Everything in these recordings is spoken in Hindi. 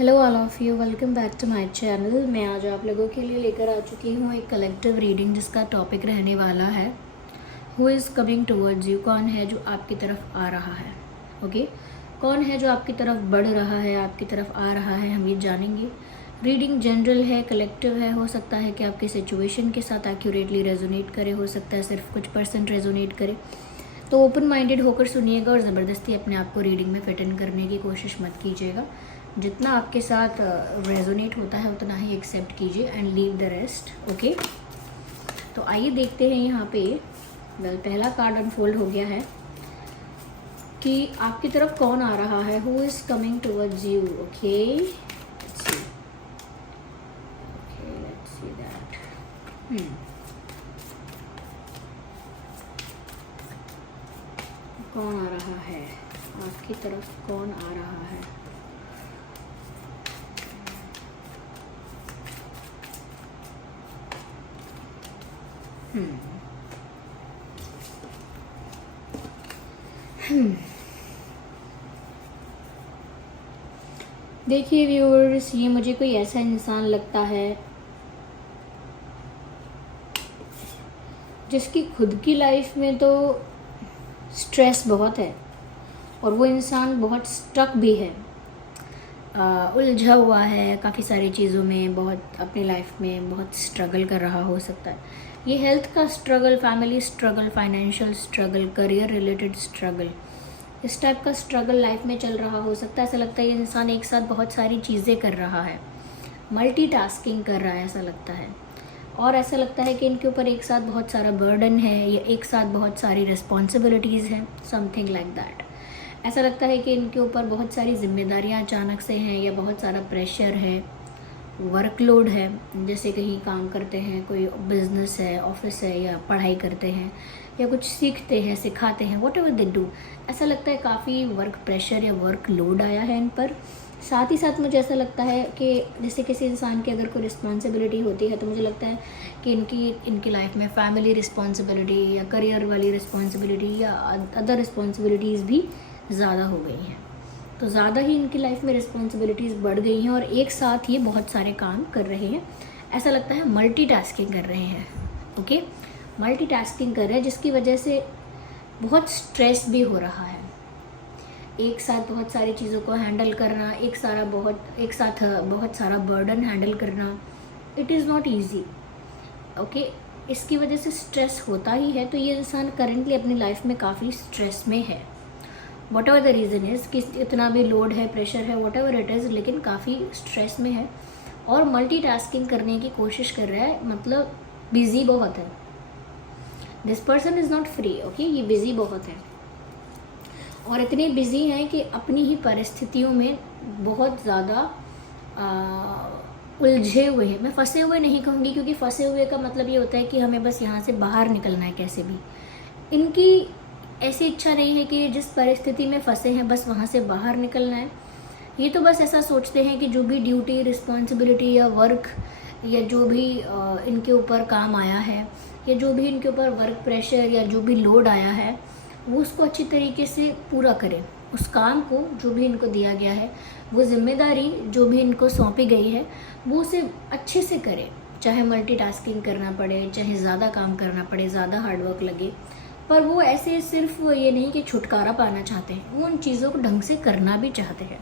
Hello all of you, welcome back to my channel. मैं आज आप लोगों के लिए लेकर आ चुकी हूँ एक कलेक्टिव रीडिंग जिसका टॉपिक रहने वाला है who is coming towards you. कौन है जो आपकी तरफ आ रहा है? ओके, कौन है जो आपकी तरफ बढ़ रहा है, आपकी तरफ आ रहा है, हम ये जानेंगे। रीडिंग जनरल है, कलेक्टिव है। हो सकता है कि आपके सिचुएशन के साथ एक्यूरेटली रेजोनेट करे, हो सकता है सिर्फ कुछ % रेजोनेट करे। तो ओपन माइंडेड होकर सुनिएगा और ज़बरदस्ती अपने आप को रीडिंग में फिट इन करने की कोशिश मत कीजिएगा। जितना आपके साथ रेजोनेट होता है उतना ही एक्सेप्ट कीजिए and leave the rest. Okay, तो आइए देखते हैं यहाँ पे। पहला कार्ड अनफोल्ड हो गया है कि आपकी तरफ कौन आ रहा है, who is coming towards you. Okay, let's see that. कौन आ रहा है आपकी तरफ, कौन आ रहा है? देखिए व्यूअर्स, ये मुझे कोई ऐसा इंसान लगता है जिसकी खुद की लाइफ में तो स्ट्रेस बहुत है और वो इंसान बहुत स्टक भी है, उलझा हुआ है काफ़ी सारी चीज़ों में, बहुत अपनी लाइफ में बहुत स्ट्रगल कर रहा हो सकता है। ये हेल्थ का struggle, family struggle, financial struggle, career related struggle, इस टाइप का स्ट्रगल लाइफ में चल रहा हो सकता है। ऐसा लगता है ये इंसान एक साथ बहुत सारी चीज़ें कर रहा है, मल्टीटास्किंग कर रहा है ऐसा लगता है। और ऐसा लगता है कि इनके ऊपर एक साथ बहुत सारा बर्डन है या एक साथ बहुत सारी रिस्पॉन्सिबिलिटीज़ हैं, समथिंग लाइक दैट। ऐसा लगता है कि इनके ऊपर बहुत सारी जिम्मेदारियां अचानक से हैं या बहुत सारा प्रेशर है, वर्कलोड है। जैसे कहीं काम करते हैं, कोई बिजनेस है, ऑफिस है, या पढ़ाई करते हैं या कुछ सीखते हैं, सिखाते हैं, वॉट एवर दे डू। ऐसा लगता है काफ़ी वर्क प्रेशर या वर्क लोड आया है इन पर। साथ ही साथ मुझे ऐसा लगता है कि जैसे किसी इंसान की अगर कोई रिस्पॉन्सिबिलिटी होती है तो मुझे लगता है कि इनकी लाइफ में फैमिली रिस्पॉन्सिबिलिटी या करियर वाली रिस्पॉन्सिबिलिटी या अदर रिस्पॉन्सिबिलिटीज़ भी ज़्यादा हो गई हैं। तो ज़्यादा ही इनकी लाइफ में रिस्पॉन्सिबिलिटीज़ बढ़ गई हैं और एक साथ ये बहुत सारे काम कर रहे हैं। ऐसा लगता है मल्टीटास्किंग कर रहे हैं। ओके, मल्टीटास्किंग कर रहे हैं जिसकी वजह से बहुत स्ट्रेस भी हो रहा है। एक साथ बहुत सारी चीज़ों को हैंडल करना, एक साथ बहुत सारा बर्डन हैंडल करना, it is not easy. Okay, इसकी वजह से स्ट्रेस होता ही है। तो ये इंसान करेंटली अपनी लाइफ में काफ़ी स्ट्रेस में है, what ever the reason is, कि इतना भी लोड है, प्रेशर है, वॉट एवर इट इज़, लेकिन काफ़ी स्ट्रेस में है और मल्टीटास्किंग करने की कोशिश कर रहा है। मतलब बिज़ी बहुत है। This person is not free. Okay, ये बिज़ी बहुत है और इतने बिज़ी हैं कि अपनी ही परिस्थितियों में बहुत ज़्यादा उलझे हुए हैं। मैं फंसे हुए नहीं कहूँगी, क्योंकि फंसे हुए का मतलब ये होता है कि हमें बस यहाँ से बाहर निकलना है कैसे भी। इनकी ऐसी इच्छा नहीं है कि जिस परिस्थिति में फंसे हैं बस वहाँ से बाहर निकलना है। ये तो बस ऐसा सोचते हैं कि जो भी ड्यूटी, रिस्पॉन्सिबिलिटी या वर्क या जो भी इनके ऊपर काम आया है या जो भी इनके ऊपर वर्क प्रेशर या जो भी लोड आया है वो उसको अच्छी तरीके से पूरा करें। उस काम को जो भी इनको दिया गया है, वो जिम्मेदारी जो भी इनको सौंपी गई है, वो उसे अच्छे से करें। चाहे मल्टीटास्किंग करना पड़े, चाहे ज़्यादा काम करना पड़े, ज़्यादा हार्डवर्क लगे, पर वो ऐसे सिर्फ ये नहीं कि छुटकारा पाना चाहते हैं, वो उन चीज़ों को ढंग से करना भी चाहते हैं।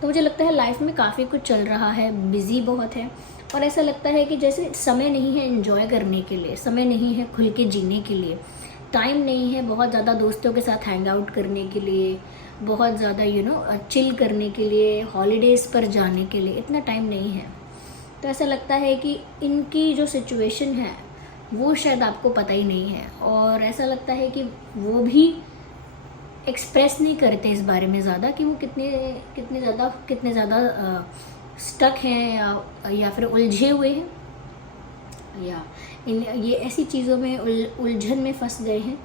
तो मुझे लगता है लाइफ में काफ़ी कुछ चल रहा है, बिज़ी बहुत है और ऐसा लगता है कि जैसे समय नहीं है एंजॉय करने के लिए, समय नहीं है खुल के जीने के लिए, टाइम नहीं है बहुत ज़्यादा दोस्तों के साथ हैंग आउट करने के लिए, बहुत ज़्यादा चिल करने के लिए, हॉलीडेज़ पर जाने के लिए, इतना टाइम नहीं है। तो ऐसा लगता है कि इनकी जो सिचुएशन है वो शायद आपको पता ही नहीं है और ऐसा लगता है कि वो भी एक्सप्रेस नहीं करते इस बारे में ज़्यादा कि वो कितने ज़्यादा स्टक हैं या फिर उलझे हुए हैं या ये ऐसी चीज़ों में उलझन में फंस गए हैं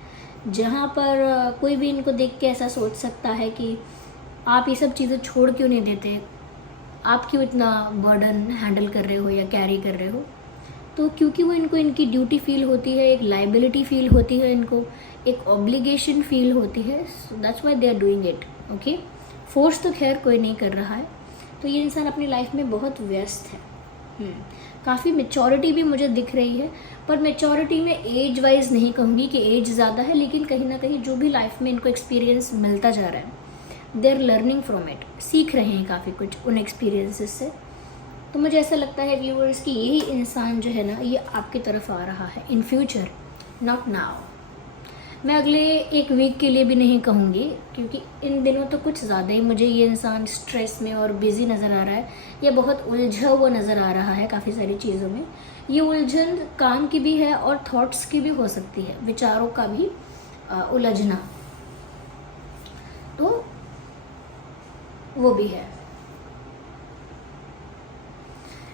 जहाँ पर कोई भी इनको देख के ऐसा सोच सकता है कि आप ये सब चीज़ें छोड़ क्यों नहीं देते, आप क्यों इतना बर्डन हैंडल कर रहे हो या कैरी कर रहे हो। तो क्योंकि वो इनको इनकी ड्यूटी फील होती है, एक लाइबिलिटी फील होती है, इनको एक ऑब्लिगेशन फील होती है। So that's why they are doing it. Okay, force तो खैर कोई नहीं कर रहा है, तो ये इंसान अपनी लाइफ में बहुत व्यस्त है। काफ़ी मैच्योरिटी भी मुझे दिख रही है, पर मैच्योरिटी में एज वाइज नहीं कहूँगी कि एज ज़्यादा है, लेकिन कहीं ना कहीं जो भी लाइफ में इनको एक्सपीरियंस मिलता जा रहा है, they are learning from it, सीख रहे हैं काफ़ी कुछ उन एक्सपीरियंसेस से। तो मुझे ऐसा लगता है व्यूअर्स कि यही इंसान जो है ना, ये आपकी तरफ आ रहा है इन फ्यूचर, नॉट नाउ। मैं अगले एक वीक के लिए भी नहीं कहूँगी, क्योंकि इन दिनों तो कुछ ज़्यादा ही मुझे ये इंसान स्ट्रेस में और बिज़ी नज़र आ रहा है, या बहुत उलझा हुआ नज़र आ रहा है काफ़ी सारी चीज़ों में। ये उलझन काम की भी है और थॉट्स की भी हो सकती है, विचारों का भी उलझना, तो वो भी है।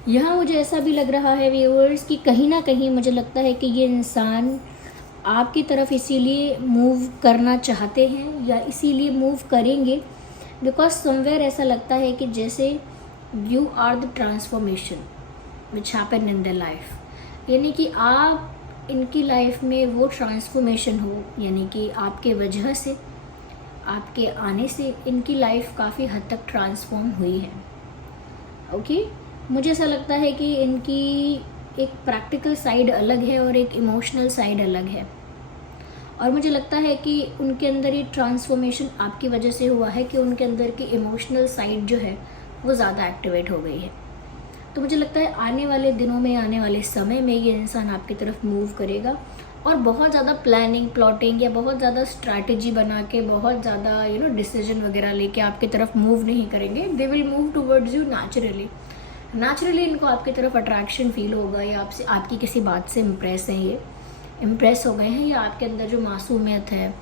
यहाँ मुझे ऐसा भी लग रहा है व्यूअर्स कि कहीं ना कहीं मुझे लगता है कि ये इंसान आपकी तरफ इसीलिए मूव करना चाहते हैं या इसीलिए मूव करेंगे बिकॉज समवेयर ऐसा लगता है कि जैसे you are the transformation which happen in the life, यानी कि आप इनकी लाइफ में वो ट्रांसफॉर्मेशन हो, यानी कि आपके वजह से, आपके आने से इनकी लाइफ काफ़ी हद तक ट्रांसफॉर्म हुई है। ओके मुझे ऐसा लगता है कि इनकी एक प्रैक्टिकल साइड अलग है और एक इमोशनल साइड अलग है, और मुझे लगता है कि उनके अंदर ये ट्रांसफॉर्मेशन आपकी वजह से हुआ है कि उनके अंदर की इमोशनल साइड जो है वो ज़्यादा एक्टिवेट हो गई है। तो मुझे लगता है आने वाले दिनों में, आने वाले समय में ये इंसान आपकी तरफ मूव करेगा, और बहुत ज़्यादा प्लानिंग, प्लॉटिंग या बहुत ज़्यादा स्ट्रैटेजी बना के, बहुत ज़्यादा डिसीजन वगैरह लेके आपकी तरफ मूव नहीं करेंगे। They will move towards you naturally इनको आपकी तरफ अट्रैक्शन फील होगा, या आपसे, आपकी किसी बात से इम्प्रेस हो गए हैं, या आपके अंदर जो मासूमियत है,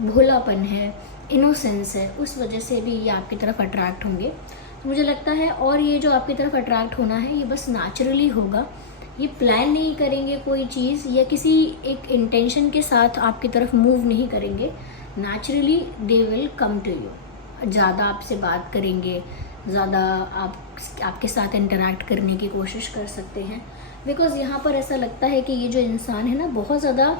भोलापन है, इनोसेंस है, उस वजह से भी ये आपकी तरफ अट्रैक्ट होंगे। तो मुझे लगता है, और ये जो आपकी तरफ अट्रैक्ट होना है ये बस नेचुरली होगा, ये प्लान नहीं करेंगे कोई चीज़ या किसी एक इंटेंशन के साथ आपकी तरफ मूव नहीं करेंगे। Naturally they will come to you, ज़्यादा आपसे बात करेंगे, ज़्यादा आपके साथ इंटरैक्ट करने की कोशिश कर सकते हैं, बिकॉज़ यहाँ पर ऐसा लगता है कि ये जो इंसान है ना, बहुत ज़्यादा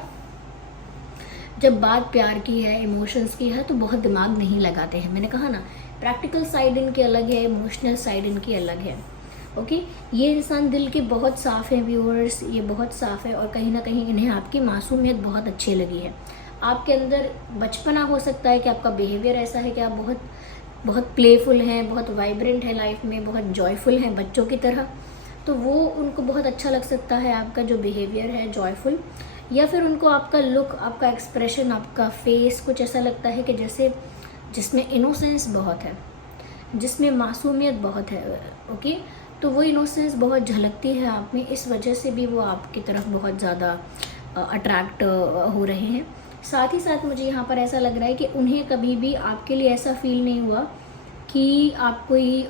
जब बात प्यार की है, इमोशंस की है, तो बहुत दिमाग नहीं लगाते हैं। मैंने कहा ना, प्रैक्टिकल साइड इनकी अलग है, इमोशनल साइड इनकी अलग है। ओके ये इंसान दिल के बहुत साफ़ हैं व्यूअर्स, ये बहुत साफ़ है, और कहीं ना कहीं इन्हें आपकी मासूमियत बहुत अच्छी लगी है। आपके अंदर बचपना हो सकता है कि आपका बिहेवियर ऐसा है कि आप बहुत प्लेफुल हैं, बहुत वाइब्रेंट है लाइफ में, बहुत जॉयफुल हैं बच्चों की तरह, तो वो उनको बहुत अच्छा लग सकता है आपका जो बिहेवियर है जॉयफुल, या फिर उनको आपका लुक, आपका एक्सप्रेशन, आपका फेस कुछ ऐसा लगता है कि जैसे जिसमें इनोसेंस बहुत है, जिसमें मासूमियत बहुत है। ओके तो वो इनोसेंस बहुत झलकती है आप में, इस वजह से भी वो आपकी तरफ बहुत ज़्यादा अट्रैक्ट हो रहे हैं। साथ ही साथ मुझे यहाँ पर ऐसा लग रहा है कि उन्हें कभी भी आपके लिए ऐसा फील नहीं हुआ कि आप कोई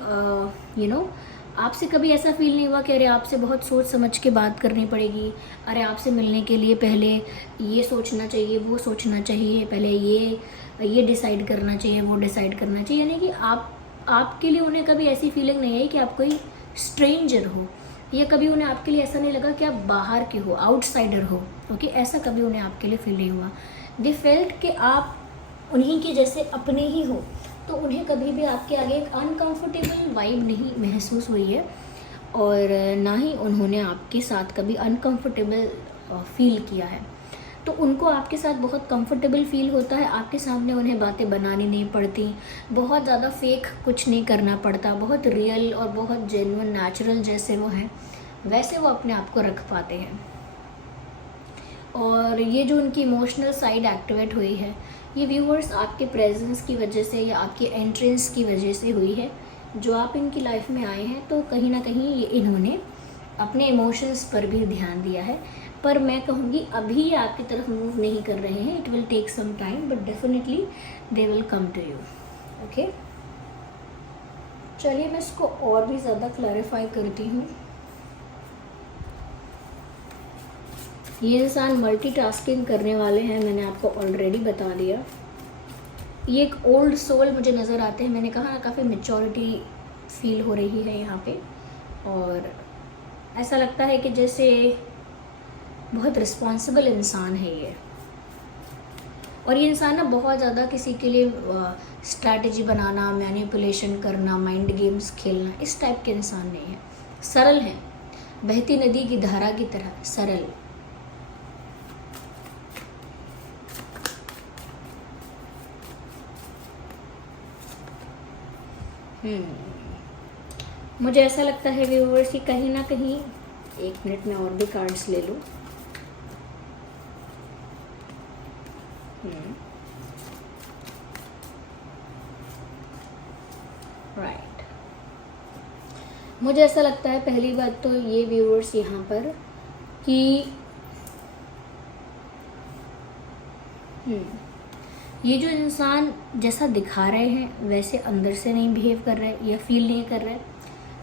आपसे कभी ऐसा फील नहीं हुआ कि अरे आपसे बहुत सोच समझ के बात करनी पड़ेगी, अरे आपसे मिलने के लिए पहले ये सोचना चाहिए, वो सोचना चाहिए, पहले ये डिसाइड करना चाहिए, वो डिसाइड करना चाहिए, यानी कि आपके लिए उन्हें कभी ऐसी फीलिंग नहीं है कि आप कोई स्ट्रेंजर हो, या कभी उन्हें आपके लिए ऐसा नहीं लगा कि आप बाहर के हो, आउटसाइडर हो। ओके ऐसा कभी उन्हें आपके लिए फील नहीं हुआ। दे फेल्ट कि आप उन्हीं के जैसे अपने ही हो, तो उन्हें कभी भी आपके आगे एक अनकंफर्टेबल वाइब नहीं महसूस हुई है, और ना ही उन्होंने आपके साथ कभी अनकंफर्टेबल फील किया है। तो उनको आपके साथ बहुत कंफर्टेबल फील होता है, आपके सामने उन्हें बातें बनानी नहीं पड़ती, बहुत ज़्यादा फेक कुछ नहीं करना पड़ता, बहुत रियल और बहुत जेन्युइन नेचुरल जैसे वो हैं वैसे वो अपने आप को रख पाते हैं। और ये जो उनकी इमोशनल साइड एक्टिवेट हुई है, ये व्यूअर्स आपके प्रेजेंस की वजह से या आपके एंट्रेंस की वजह से हुई है। जो आप इनकी लाइफ में आए हैं तो कहीं ना कहीं ये इन्होंने अपने इमोशंस पर भी ध्यान दिया है, पर मैं कहूँगी अभी ये आपकी तरफ मूव नहीं कर रहे हैं। It will take some time but definitely they will come to you. Okay चलिए मैं इसको और भी ज़्यादा क्लैरिफाई करती हूँ। ये इंसान मल्टीटास्किंग करने वाले हैं, मैंने आपको ऑलरेडी बता दिया। ये एक ओल्ड सोल मुझे नज़र आते हैं, मैंने कहा ना काफ़ी मैच्योरिटी फील हो रही है यहाँ पे, और ऐसा लगता है कि जैसे बहुत रिस्पॉन्सिबल इंसान है ये। और ये इंसान ना बहुत ज़्यादा किसी के लिए स्ट्रैटेजी बनाना, मैनिपुलेशन करना, माइंड गेम्स खेलना, इस टाइप के इंसान नहीं है। सरल हैं, बहती नदी की धारा की तरह सरल। मुझे ऐसा लगता है व्यूअर्स कि कहीं ना कहीं, एक मिनट में और भी कार्ड्स ले लूँ। राइट, मुझे ऐसा लगता है पहली बात तो ये व्यूअर्स यहाँ पर कि ये जो इंसान जैसा दिखा रहे हैं वैसे अंदर से नहीं बिहेव कर रहा है या फील नहीं कर रहा है।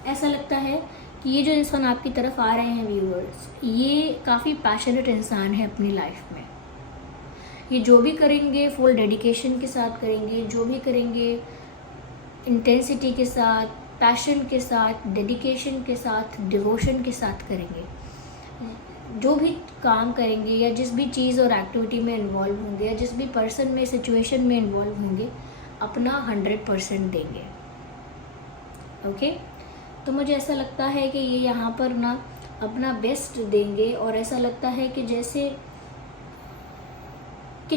ऐसा लगता है कि ये जो इंसान आपकी तरफ आ रहे हैं व्यूअर्स, ये काफ़ी पैशनेट इंसान है अपनी लाइफ में। ये जो भी करेंगे फुल डेडिकेशन के साथ करेंगे, जो भी करेंगे इंटेंसिटी के साथ, पैशन के साथ, डेडिकेशन के साथ, डिवोशन के साथ करेंगे। जो भी काम करेंगे या जिस भी चीज़ और एक्टिविटी में इन्वॉल्व होंगे या जिस भी पर्सन में, सिचुएशन में इन्वॉल्व होंगे, अपना 100% देंगे। ओके, तो मुझे ऐसा लगता है कि ये यहाँ पर ना अपना बेस्ट देंगे। और ऐसा लगता है कि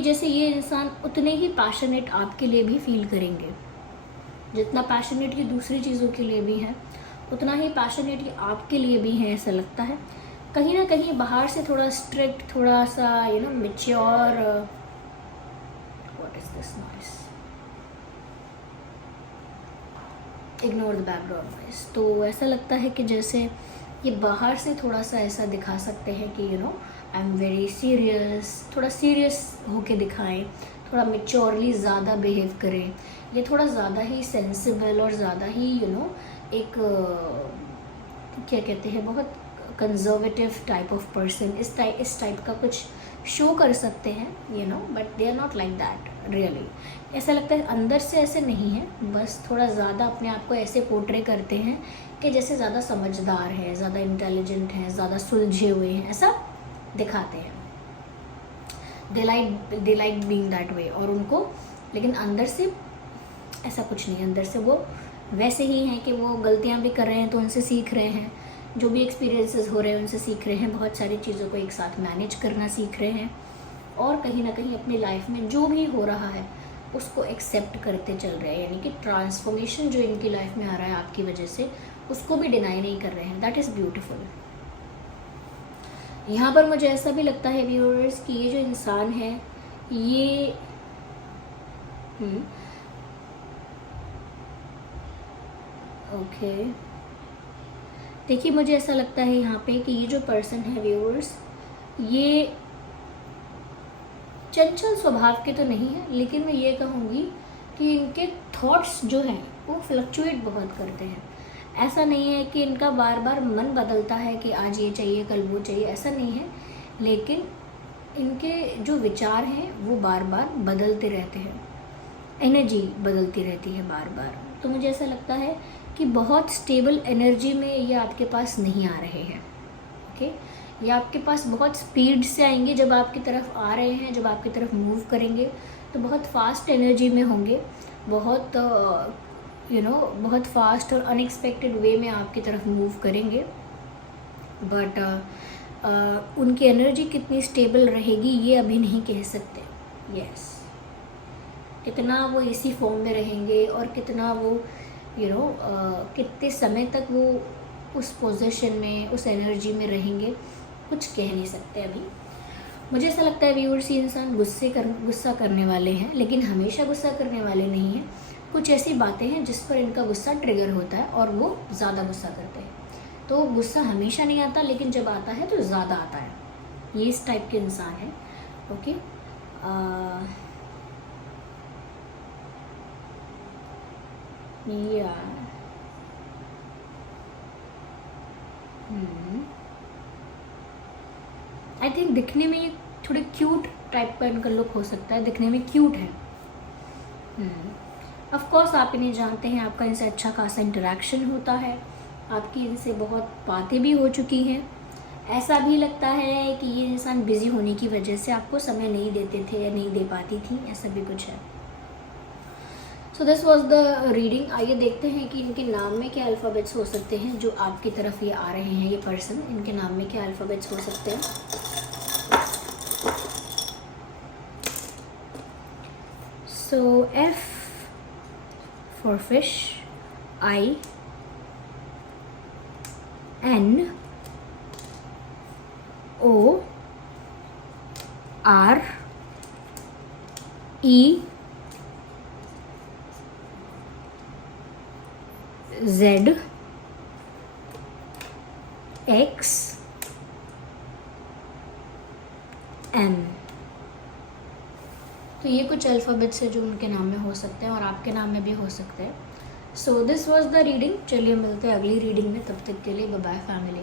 जैसे ये इंसान उतने ही पैशनेट आपके लिए भी फील करेंगे। जितना पैशनेट ये दूसरी चीज़ों के लिए भी है, उतना ही पैशनेट ये आपके लिए भी है। ऐसा लगता है कहीं ना कहीं बाहर से थोड़ा स्ट्रिक्ट, थोड़ा सा mature. What is this noise? Ignore the background noise. तो ऐसा लगता है कि जैसे ये बाहर से थोड़ा सा ऐसा दिखा सकते हैं कि आई एम वेरी सीरियस, थोड़ा सीरियस होके दिखाएं, थोड़ा मेच्योरली ज़्यादा बिहेव करें, ये थोड़ा ज़्यादा ही सेंसिबल और ज़्यादा ही एक क्या कहते हैं, बहुत कंजर्वेटिव टाइप ऑफ पर्सन, इस टाइप का कुछ शो कर सकते हैं, but they are not like that really. ऐसा लगता है अंदर से ऐसे नहीं है, बस थोड़ा ज़्यादा अपने आप को ऐसे पोर्ट्रे करते हैं कि जैसे ज़्यादा समझदार है, ज़्यादा इंटेलिजेंट हैं, ज़्यादा सुलझे हुए हैं, ऐसा दिखाते हैं। They like being that way. और उनको लेकिन अंदर से ऐसा कुछ नहीं है। अंदर से वो वैसे ही हैं कि वो गलतियाँ भी कर रहे हैं तो उनसे सीख रहे हैं, जो भी एक्सपीरियंसेस हो रहे हैं उनसे सीख रहे हैं, बहुत सारी चीज़ों को एक साथ मैनेज करना सीख रहे हैं, और कहीं ना कहीं अपनी लाइफ में जो भी हो रहा है उसको एक्सेप्ट करते चल रहे हैं। यानी कि ट्रांसफॉर्मेशन जो इनकी लाइफ में आ रहा है आपकी वजह से, उसको भी डिनाई नहीं कर रहे हैं। That is beautiful. यहाँ पर मुझे ऐसा भी लगता है व्यूअर्स कि ये जो इंसान है ये ओके, देखिए मुझे ऐसा लगता है यहाँ पे कि ये जो पर्सन है व्यूअर्स, ये चंचल स्वभाव के तो नहीं है, लेकिन मैं ये कहूँगी कि इनके थॉट्स जो हैं वो फ्लक्चुएट बहुत करते हैं। ऐसा नहीं है कि इनका बार बार मन बदलता है कि आज ये चाहिए कल वो चाहिए, ऐसा नहीं है, लेकिन इनके जो विचार हैं वो बार बार बदलते रहते हैं, एनर्जी बदलती रहती है बार बार। तो मुझे ऐसा लगता है कि बहुत स्टेबल एनर्जी में ये आपके पास नहीं आ रहे हैं। ओके, ये आपके पास बहुत स्पीड से आएंगे। जब आपकी तरफ आ रहे हैं, जब आपकी तरफ मूव करेंगे तो बहुत फास्ट एनर्जी में होंगे, बहुत बहुत फास्ट और अनएक्सपेक्टेड वे में आपकी तरफ मूव करेंगे। बट उनकी एनर्जी कितनी स्टेबल रहेगी ये अभी नहीं कह सकते। यस, कितना वो इसी फॉर्म में रहेंगे और कितना वो कितने समय तक वो उस पोजीशन में, उस एनर्जी में रहेंगे, कुछ कह नहीं सकते अभी। मुझे ऐसा लगता है व्यूअर्स, ये इंसान गुस्सा करने वाले हैं, लेकिन हमेशा गुस्सा करने वाले नहीं हैं। कुछ ऐसी बातें हैं जिस पर इनका गुस्सा ट्रिगर होता है और वो ज़्यादा गुस्सा करते हैं। तो गुस्सा हमेशा नहीं आता, लेकिन जब आता है तो ज़्यादा आता है। ये इस टाइप के इंसान हैं। ओके, आई थिंक दिखने में ये थोड़े क्यूट टाइप का इनका लुक हो सकता है, दिखने में क्यूट है। ऑफ कोर्स आप इन्हें जानते हैं, आपका इनसे अच्छा खासा इंटरेक्शन होता है, आपकी इनसे बहुत बातें भी हो चुकी हैं, ऐसा भी लगता है कि ये इंसान बिज़ी होने की वजह से आपको समय नहीं देते थे या नहीं दे पाती थी, ऐसा भी कुछ है। So this was the reading. आइए देखते हैं कि इनके नाम में क्या अल्फ़ाबेट्स हो सकते हैं। जो आपकी तरफ ये आ रहे हैं ये पर्सन, इनके नाम में क्या अल्फ़ाबेट्स हो सकते हैं। सो F for fish, I, N, O, R, E, Z, X, M। तो ये कुछ अल्फ़ाबेट्स है जो उनके नाम में हो सकते हैं और आपके नाम में भी हो सकते हैं। So this was the reading. चलिए मिलते हैं अगली रीडिंग में, तब तक के लिए बाय बाय फैमिली।